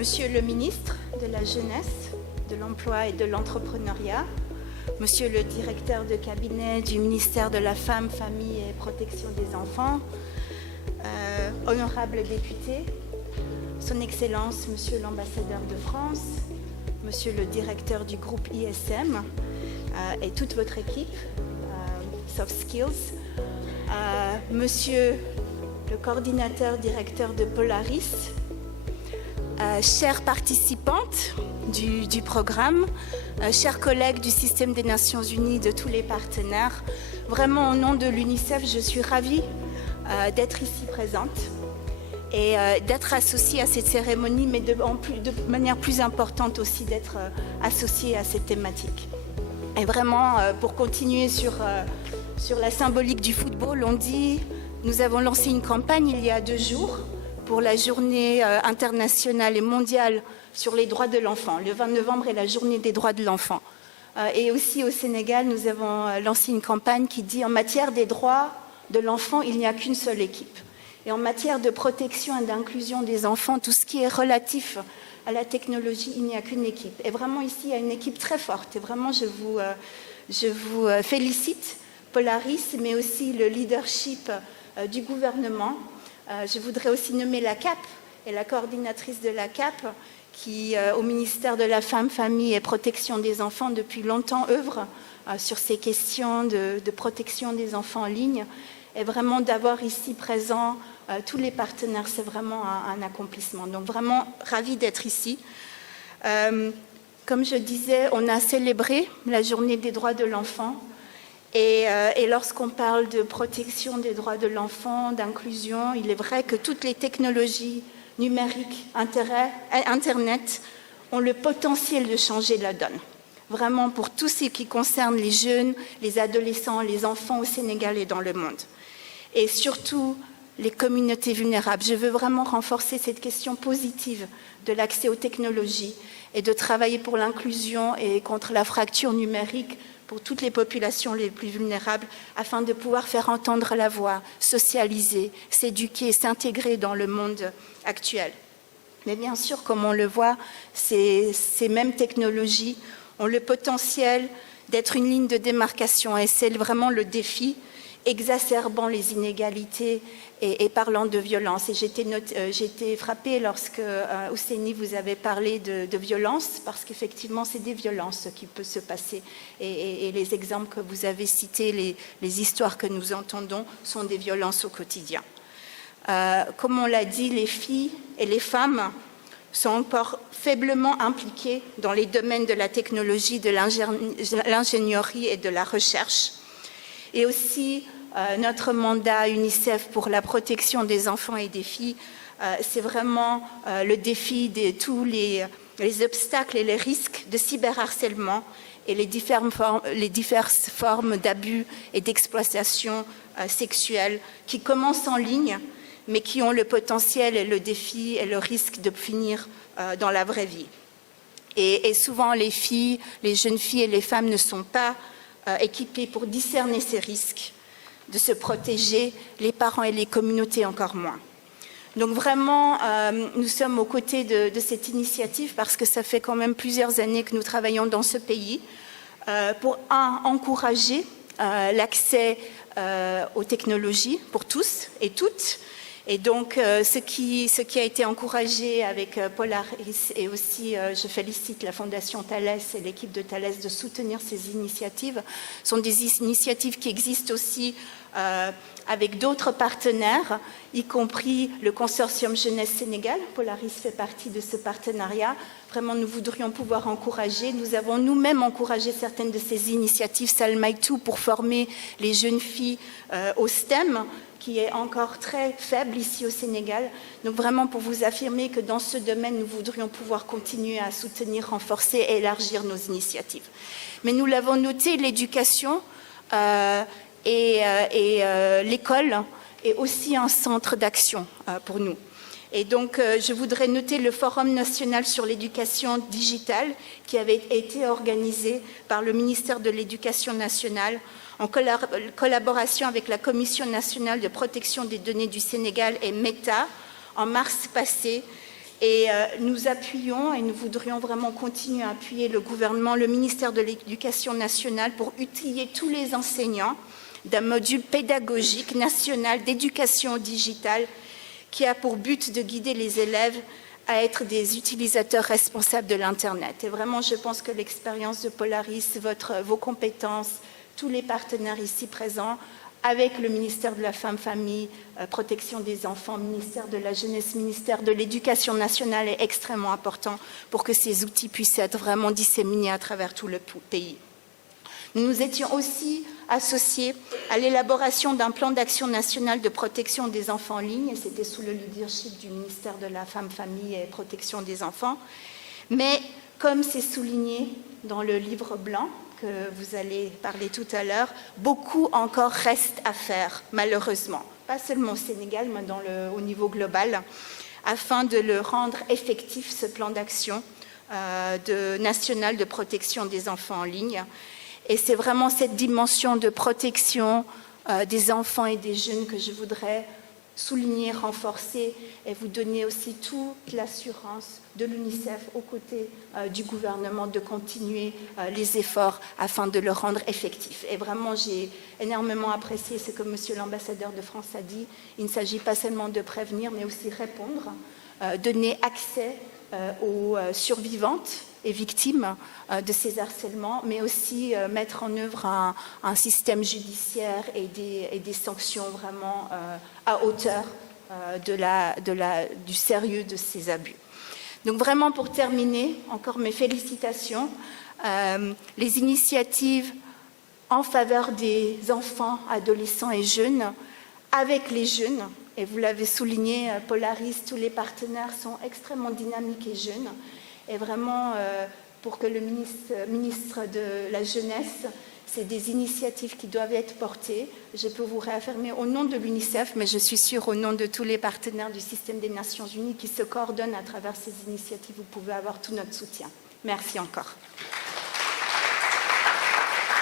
Monsieur le ministre de la Jeunesse, de l'Emploi et de l'Entrepreneuriat, Monsieur le directeur de cabinet du ministère de la Femme, Famille et Protection des Enfants, honorables députés, Son Excellence Monsieur l'ambassadeur de France, Monsieur le directeur du groupe ISM et toute votre équipe, Soft Skills, Monsieur le coordinateur directeur de Polaris, chères participantes du programme, chers collègues du système des Nations Unies, de tous les partenaires, vraiment au nom de l'UNICEF, je suis ravie d'être ici présente et d'être associée à cette cérémonie, mais de manière plus importante aussi d'être associée à cette thématique. Et vraiment, pour continuer sur la symbolique du football, on dit, nous avons lancé une campagne il y a 2 jours pour la journée internationale et mondiale sur les droits de l'enfant. Le 20 novembre est la journée des droits de l'enfant. Et aussi au Sénégal, nous avons lancé une campagne qui dit en matière des droits de l'enfant, il n'y a qu'une seule équipe. Et en matière de protection et d'inclusion des enfants, tout ce qui est relatif à la technologie, il n'y a qu'une équipe. Et vraiment ici, il y a une équipe très forte. Et vraiment, je vous félicite, Polaris, mais aussi le leadership du gouvernement. Je voudrais aussi nommer la CAP et la coordinatrice de la CAP qui, au ministère de la Femme, Famille et Protection des Enfants, depuis longtemps œuvre sur ces questions de protection des enfants en ligne. Et vraiment d'avoir ici présent tous les partenaires, c'est vraiment un accomplissement. Donc vraiment ravie d'être ici. Comme je disais, on a célébré la journée des droits de l'enfant. Et lorsqu'on parle de protection des droits de l'enfant, d'inclusion, il est vrai que toutes les technologies numériques, Internet, ont le potentiel de changer la donne. Vraiment pour tout ce qui concerne les jeunes, les adolescents, les enfants au Sénégal et dans le monde. Et surtout, les communautés vulnérables. Je veux vraiment renforcer cette question positive de l'accès aux technologies et de travailler pour l'inclusion et contre la fracture numérique pour toutes les populations les plus vulnérables, afin de pouvoir faire entendre la voix, socialiser, s'éduquer, s'intégrer dans le monde actuel. Mais bien sûr, comme on le voit, ces mêmes technologies ont le potentiel d'être une ligne de démarcation, et c'est vraiment le défi, exacerbant les inégalités et parlant de violence. Et j'étais frappée lorsque Ousseini vous avez parlé de violence, parce qu'effectivement c'est des violences qui peuvent se passer. Et les exemples que vous avez cités, les histoires que nous entendons sont des violences au quotidien. Comme on l'a dit, les filles et les femmes sont encore faiblement impliquées dans les domaines de la technologie, de l'ingénierie et de la recherche. Et aussi, notre mandat UNICEF pour la protection des enfants et des filles, c'est vraiment le défi de tous les obstacles et les risques de cyberharcèlement et les diverses formes d'abus et d'exploitation sexuelle qui commencent en ligne, mais qui ont le potentiel et le défi et le risque de finir dans la vraie vie. Et souvent, les filles, les jeunes filles et les femmes ne sont pas équipés pour discerner ces risques, de se protéger, les parents et les communautés encore moins. Donc vraiment, nous sommes aux côtés de cette initiative parce que ça fait quand même plusieurs années que nous travaillons dans ce pays pour, encourager l'accès aux technologies pour tous et toutes. Et donc, ce qui a été encouragé avec Polaris, et aussi je félicite la Fondation Thales et l'équipe de Thales de soutenir ces initiatives, sont des initiatives qui existent aussi avec d'autres partenaires, y compris le consortium Jeunesse Sénégal. Polaris fait partie de ce partenariat. Vraiment, nous voudrions pouvoir encourager. Nous avons nous-mêmes encouragé certaines de ces initiatives, Salmaïtou, pour former les jeunes filles au STEM, qui est encore très faible ici au Sénégal. Donc vraiment pour vous affirmer que dans ce domaine, nous voudrions pouvoir continuer à soutenir, renforcer et élargir nos initiatives. Mais nous l'avons noté, l'éducation et l'école est aussi un centre d'action pour nous. Et donc, je voudrais noter le Forum national sur l'éducation digitale qui avait été organisé par le ministère de l'Éducation nationale en collaboration avec la Commission nationale de protection des données du Sénégal et Meta en mars passé. Et nous appuyons et nous voudrions vraiment continuer à appuyer le gouvernement, le ministère de l'Éducation nationale pour outiller tous les enseignants d'un module pédagogique national d'éducation digitale qui a pour but de guider les élèves à être des utilisateurs responsables de l'Internet. Et vraiment, je pense que l'expérience de Polaris, vos compétences, tous les partenaires ici présents, avec le ministère de la Femme, Famille, Protection des enfants, ministère de la Jeunesse, ministère de l'Éducation nationale est extrêmement important pour que ces outils puissent être vraiment disséminés à travers tout le pays. Nous nous étions aussi associés à l'élaboration d'un plan d'action national de protection des enfants en ligne, et c'était sous le leadership du ministère de la Femme, Famille et Protection des enfants. Mais comme c'est souligné dans le livre blanc, que vous allez parler tout à l'heure, beaucoup encore reste à faire, malheureusement. Pas seulement au Sénégal, mais au niveau global, afin de le rendre effectif, ce plan d'action national de protection des enfants en ligne. Et c'est vraiment cette dimension de protection des enfants et des jeunes que je voudrais souligner, renforcer et vous donner aussi toute l'assurance de l'UNICEF aux côtés du gouvernement de continuer les efforts afin de le rendre effectif. Et vraiment, j'ai énormément apprécié ce que Monsieur l'ambassadeur de France a dit. Il ne s'agit pas seulement de prévenir, mais aussi répondre, donner accès aux survivantes et victimes de ces harcèlements, mais aussi mettre en œuvre un système judiciaire et des sanctions vraiment à hauteur du sérieux de ces abus. Donc vraiment pour terminer, encore mes félicitations. Les initiatives en faveur des enfants, adolescents et jeunes, avec les jeunes, et vous l'avez souligné, Polaris, tous les partenaires sont extrêmement dynamiques et jeunes. Et vraiment, pour que le ministre de la Jeunesse, c'est des initiatives qui doivent être portées. Je peux vous réaffirmer au nom de l'UNICEF, mais je suis sûre au nom de tous les partenaires du système des Nations Unies qui se coordonnent à travers ces initiatives, vous pouvez avoir tout notre soutien. Merci encore.